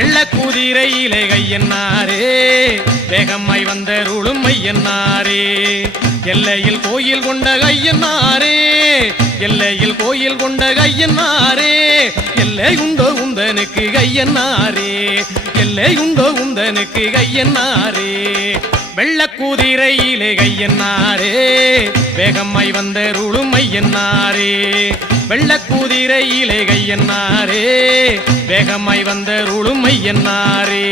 வெள்ள குதிரையிலே கையன்னாரே வேகமாய் வந்தருளும் ஐயன்னாரே எல்லையில் கோயில் கொண்ட கையன்னாரே எல்லையில் கோயில் கொண்ட கையன்னாரே எல்லை உண்டோ உந்தனுக்கு கையன்னாரே எல்லை உண்டோ உந்தனுக்கு கையன்னாரே வெள்ள குதிரையிலே கையன்னாரே வேகமாய் வந்தருளும் ஐயன்னாரே வெள்ள குதிரையிலே கையன்னாரே வேகமாய் வந்தருளும் ஐயன்னாரே